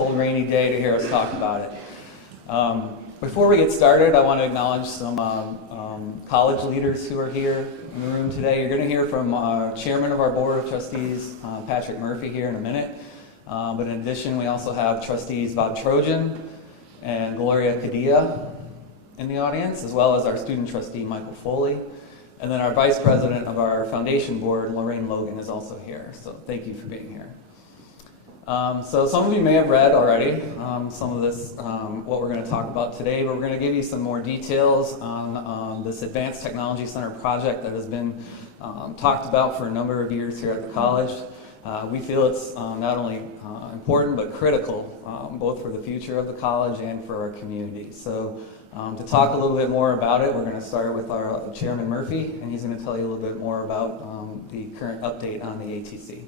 cold, rainy day to hear us talk about it. Before we get started, I want to acknowledge some college leaders who are here in the room today. You're going to hear from Chairman of our Board of Trustees, Patrick Murphy, here in a minute. But in addition, we also have Trustees Bob Trojan and Gloria Cadilla in the audience, as well as our student trustee, Michael Foley. And then our Vice President of our Foundation Board, Lorraine Logan, is also here. So thank you for being here. So some of you may have read already some of this, what we're going to talk about today, but we're going to give you some more details on this Advanced Technology Center project that has been talked about for a number of years here at the college. We feel it's not only important but critical, both for the future of the college and for our community. So to talk a little bit more about it, we're going to start with our Chairman Murphy, and he's going to tell you a little bit more about the current update on the ATC.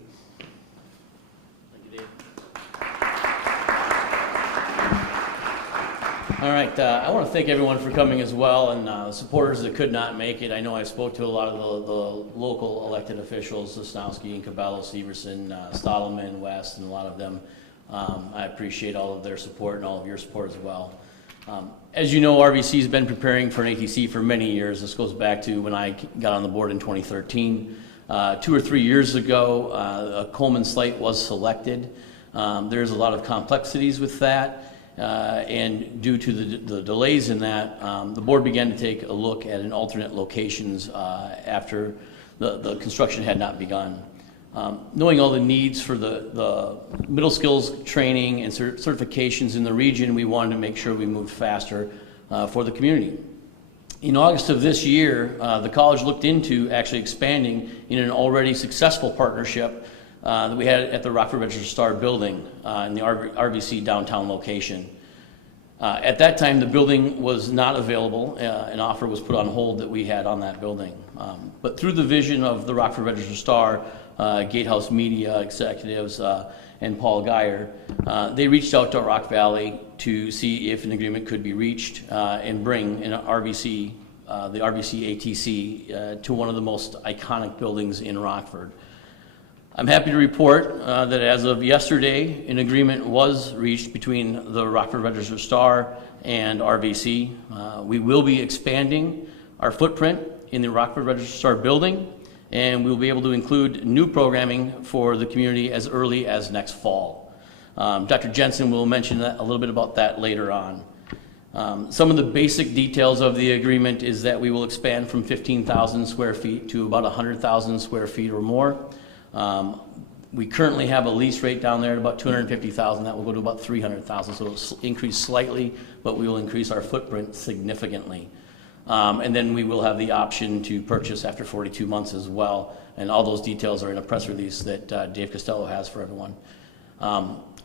All right, I want to thank everyone for coming as well, and supporters that could not make it. I know I spoke to a lot of the local elected officials, Sosnowski and Cabello, Severson, Stottleman, West, and a lot of them. I appreciate all of their support and all of your support as well. As you know, RBC has been preparing for an ATC for many years. This goes back to when I got on the board in 2013. 2 or 3 years ago, a Colman site was selected. There's a lot of complexities with that. And due to the delays in that, the board began to take a look at an alternate locations after the construction had not begun. Knowing all the needs for the middle skills training and certifications in the region, we wanted to make sure we moved faster for the community. In August of this year, the college looked into actually expanding in an already successful partnership that we had at the Rockford Register Star building in the RBC downtown location. At that time, the building was not available. An offer was put on hold that we had on that building. But through the vision of the Rockford Register Star, Gatehouse Media executives, and Paul Geyer, they reached out to Rock Valley to see if an agreement could be reached and bring an RBC, the RBC ATC, to one of the most iconic buildings in Rockford. I'm happy to report that as of yesterday, an agreement was reached between the Rockford Register Star and RBC. We will be expanding our footprint in the Rockford Register Star building, and we'll be able to include new programming for the community as early as next fall. Dr. Jensen will mention a little bit about that later on. Some of the basic details of the agreement is that we will expand from 15,000 square feet to about 100,000 square feet or more. We currently have a lease rate down there at about 250,000. That will go to about 300,000, so it'll increase slightly, but we will increase our footprint significantly. And then we will have the option to purchase after 42 months as well, and all those details are in a press release that Dave Costello has for everyone.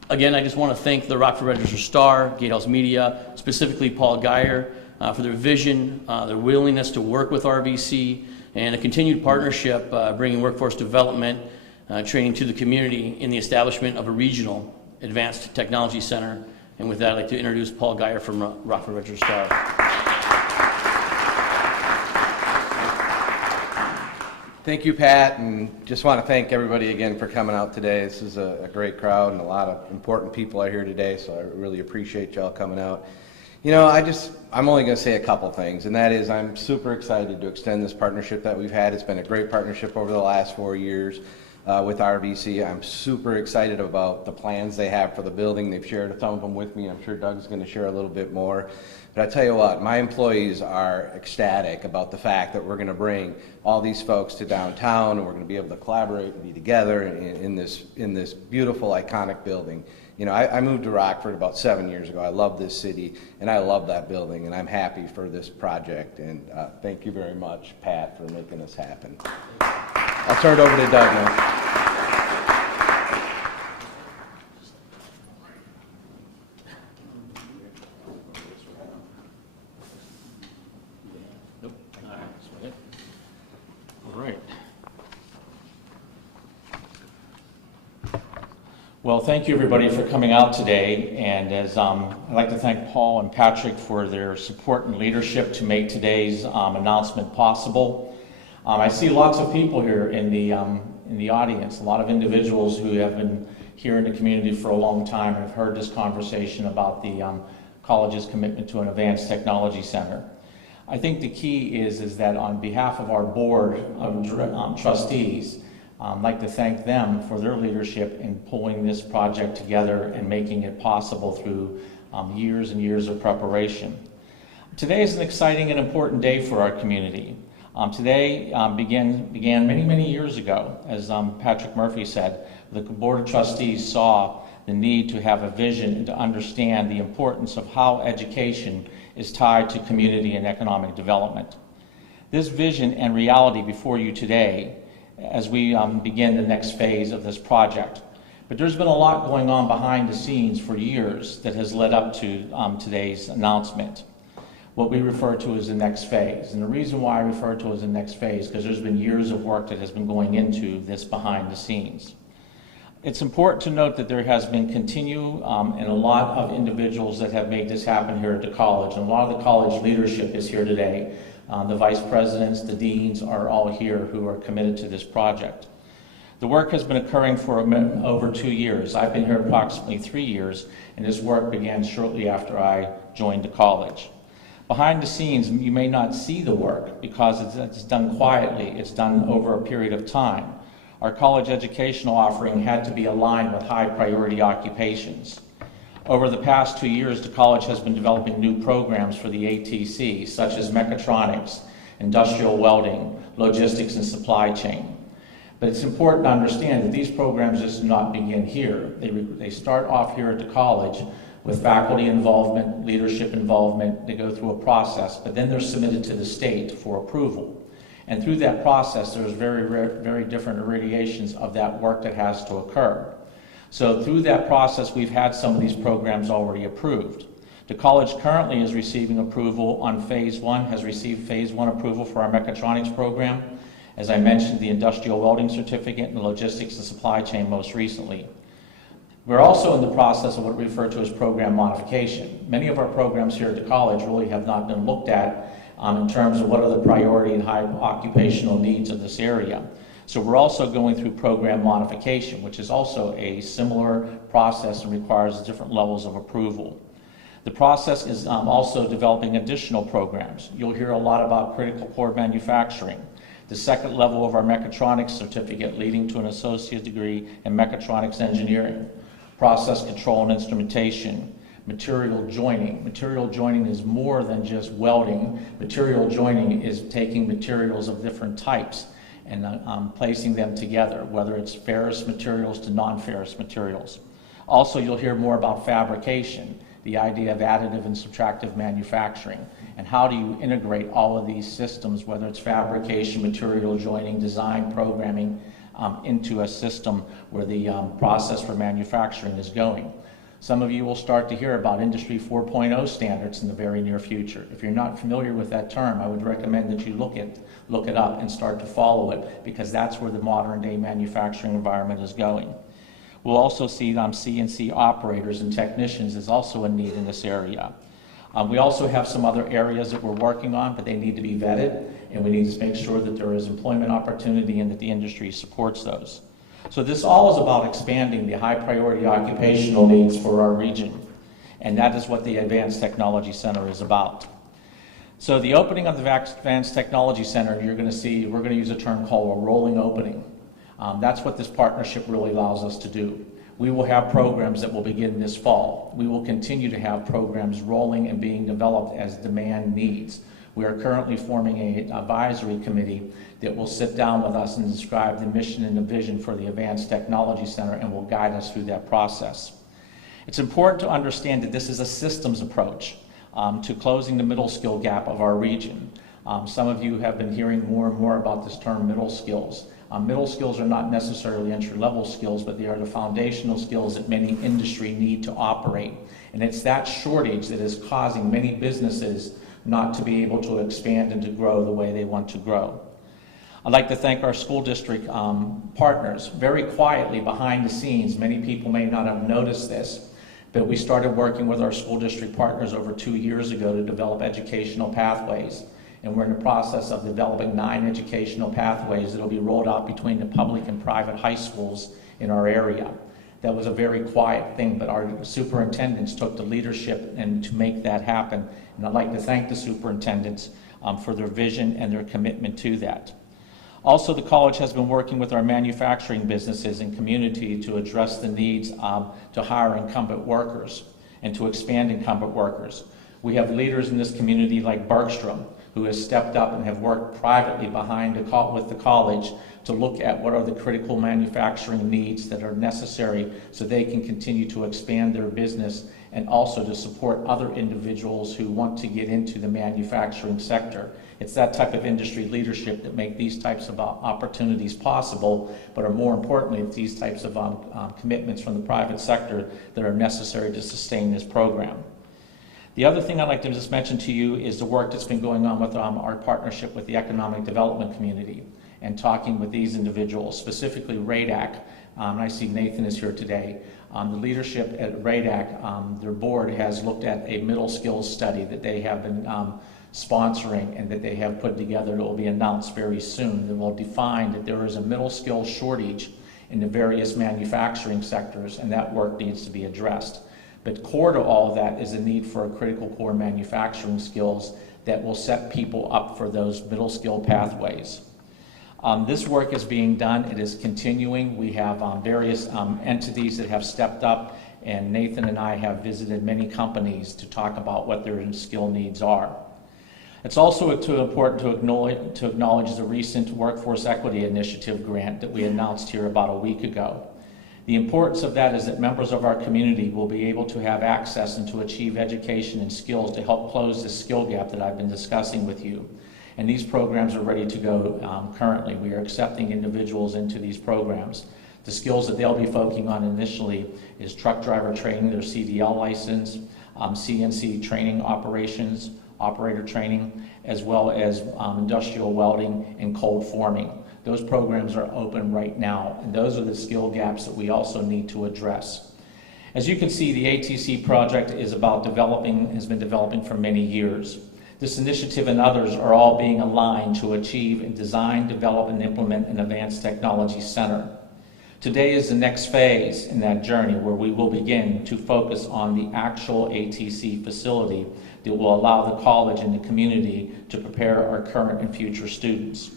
Again, I just want to thank the Rockford Register Star, Gatehouse Media, specifically Paul Geyer, for their vision, their willingness to work with RBC, and a continued partnership bringing workforce development training to the community in the establishment of a regional advanced technology center. And with that, I'd like to introduce Paul Geyer from Rockford Register Star. Thank you, Pat, and just want to thank everybody again for coming out today. This is a great crowd, and a lot of important people are here today, so I really appreciate y'all coming out. You know, I'm only going to say a couple things, and that is I'm super excited to extend this partnership that we've had. It's been a great partnership over the last 4 years with RBC. I'm super excited about the plans they have for the building. They've shared some of them with me. I'm sure Doug's going to share a little bit more. But I tell you what, my employees are ecstatic about the fact that we're going to bring all these folks to downtown, and we're going to be able to collaborate and be together in this beautiful, iconic building. You know, I moved to Rockford about 7 years ago. I love this city, and I love that building, and I'm happy for this project. And thank you very much, Pat, for making this happen. I'll turn it over to Doug now. All right. Well, thank you everybody for coming out today, and as I'd like to thank Paul and Patrick for their support and leadership to make today's announcement possible. I see lots of people here in the audience, a lot of individuals who have been here in the community for a long time and have heard this conversation about the college's commitment to an advanced technology center. I think the key is that on behalf of our board of trustees, I'd like to thank them for their leadership in pulling this project together and making it possible through years and years of preparation. Today is an exciting and important day for our community. Today began many, many years ago. As Patrick Murphy said, the Board of Trustees saw the need to have a vision and to understand the importance of how education is tied to community and economic development. This vision and reality before you today as we begin the next phase of this project. But there's been a lot going on behind the scenes for years that has led up to today's announcement, what we refer to as the next phase. And the reason why I refer to it as the next phase is because there's been years of work that has been going into this behind the scenes. It's important to note that there has been and a lot of individuals that have made this happen here at the college, and a lot of the college leadership is here today. The vice presidents, the deans are all here who are committed to this project. The work has been occurring for over 2 years. I've been here approximately 3 years, and this work began shortly after I joined the college. Behind the scenes, you may not see the work because it's done quietly. It's done over a period of time. Our college educational offering had to be aligned with high priority occupations. Over the past 2 years, the college has been developing new programs for the ATC, such as mechatronics, industrial welding, logistics, and supply chain. But it's important to understand that these programs just do not begin here. They start off here at the college with faculty involvement, leadership involvement. They go through a process, but then they're submitted to the state for approval. And through that process, there's very different irradiations of that work that has to occur. So through that process, we've had some of these programs already approved. The college currently is receiving approval on phase 1, has received phase 1 approval for our mechatronics program. As I mentioned, the industrial welding certificate and the logistics and supply chain most recently. We're also in the process of what we refer to as program modification. Many of our programs here at the college really have not been looked at in terms of what are the priority and high occupational needs of this area. So we're also going through program modification, which is also a similar process and requires different levels of approval. The process is also developing additional programs. You'll hear a lot about critical core manufacturing, the second level of our mechatronics certificate leading to an associate degree in mechatronics engineering, process control and instrumentation, material joining. Material joining is more than just welding. Material joining is taking materials of different types and placing them together, whether it's ferrous materials to non-ferrous materials. Also, you'll hear more about fabrication, the idea of additive and subtractive manufacturing, and how do you integrate all of these systems, whether it's fabrication, material joining, design, programming, into a system where the process for manufacturing is going. Some of you will start to hear about Industry 4.0 standards in the very near future. If you're not familiar with that term, I would recommend that you look it up and start to follow it, because that's where the modern day manufacturing environment is going. We'll also see CNC operators and technicians is also a need in this area. We also have some other areas that we're working on, but they need to be vetted, and we need to make sure that there is employment opportunity and that the industry supports those. So this all is about expanding the high priority occupational needs for our region, and that is what the Advanced Technology Center is about. So the opening of the Advanced Technology Center, you're going to see, we're going to use a term called a rolling opening. That's what this partnership really allows us to do. We will have programs that will begin this fall. We will continue to have programs rolling and being developed as demand needs. We are currently forming an advisory committee that will sit down with us and describe the mission and the vision for the Advanced Technology Center and will guide us through that process. It's important to understand that this is a systems approach to closing the middle skill gap of our region. Some of you have been hearing more and more about this term middle skills. Middle skills are not necessarily entry-level skills, but they are the foundational skills that many industry need to operate. And it's that shortage that is causing many businesses not to be able to expand and to grow the way they want to grow. I'd like to thank our school district partners. Very quietly behind the scenes, many people may not have noticed this, but we started working with our school district partners over 2 years ago to develop educational pathways. And we're in the process of developing 9 educational pathways that will be rolled out between the public and private high schools in our area. That was a very quiet thing, but our superintendents took the leadership and to make that happen. And I'd like to thank the superintendents for their vision and their commitment to that. Also, the college has been working with our manufacturing businesses and community to address the needs to hire incumbent workers and to expand incumbent workers. We have leaders in this community like Bergstrom, who has stepped up and have worked privately with the college to look at what are the critical manufacturing needs that are necessary so they can continue to expand their business and also to support other individuals who want to get into the manufacturing sector. It's that type of industry leadership that make these types of opportunities possible, but are more importantly, these types of commitments from the private sector that are necessary to sustain this program. The other thing I'd like to just mention to you is the work that's been going on with our partnership with the economic development community and talking with these individuals, specifically RADAC. And I see Nathan is here today. The leadership at RADAC, their board has looked at a middle skills study that they have been sponsoring and that they have put together that will be announced very soon that will define that there is a middle skills shortage in the various manufacturing sectors, and that work needs to be addressed. But core to all of that is the need for a critical core manufacturing skills that will set people up for those middle skill pathways. This work is being done. It is continuing. We have various entities that have stepped up, and Nathan and I have visited many companies to talk about what their skill needs are. It's also important to acknowledge the recent Workforce Equity Initiative grant that we announced here about a week ago. The importance of that is that members of our community will be able to have access and to achieve education and skills to help close this skill gap that I've been discussing with you. And these programs are ready to go currently. We are accepting individuals into these programs. The skills that they'll be focusing on initially is truck driver training, their CDL license, CNC training operations, operator training, as well as industrial welding and cold forming. Those programs are open right now, and those are the skill gaps that we also need to address. As you can see, the ATC project has been developing for many years. This initiative and others are all being aligned to achieve and design, develop, and implement an advanced technology center. Today is the next phase in that journey where we will begin to focus on the actual ATC facility that will allow the college and the community to prepare our current and future students.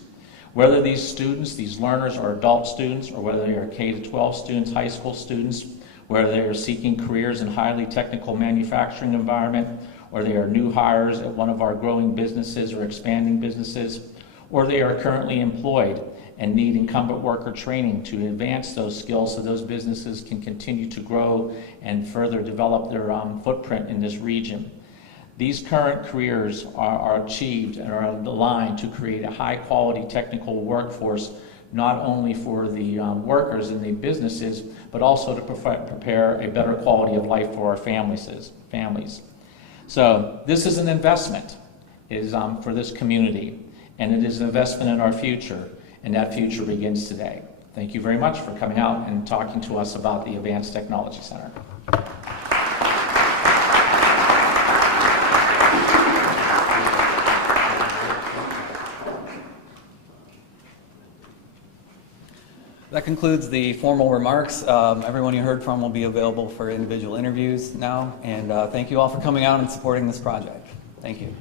Whether these students, these learners, are adult students, or whether they are K-12 students, high school students, whether they are seeking careers in highly technical manufacturing environment, or they are new hires at one of our growing businesses or expanding businesses, or they are currently employed and need incumbent worker training to advance those skills so those businesses can continue to grow and further develop their footprint in this region. These current careers are achieved and are aligned to create a high-quality technical workforce, not only for the workers in the businesses, but also to prepare a better quality of life for our families. So this is an investment for this community, and it is an investment in our future, and that future begins today. Thank you very much for coming out and talking to us about the Advanced Technology Center. That concludes the formal remarks. Everyone you heard from will be available for individual interviews now, and thank you all for coming out and supporting this project. Thank you.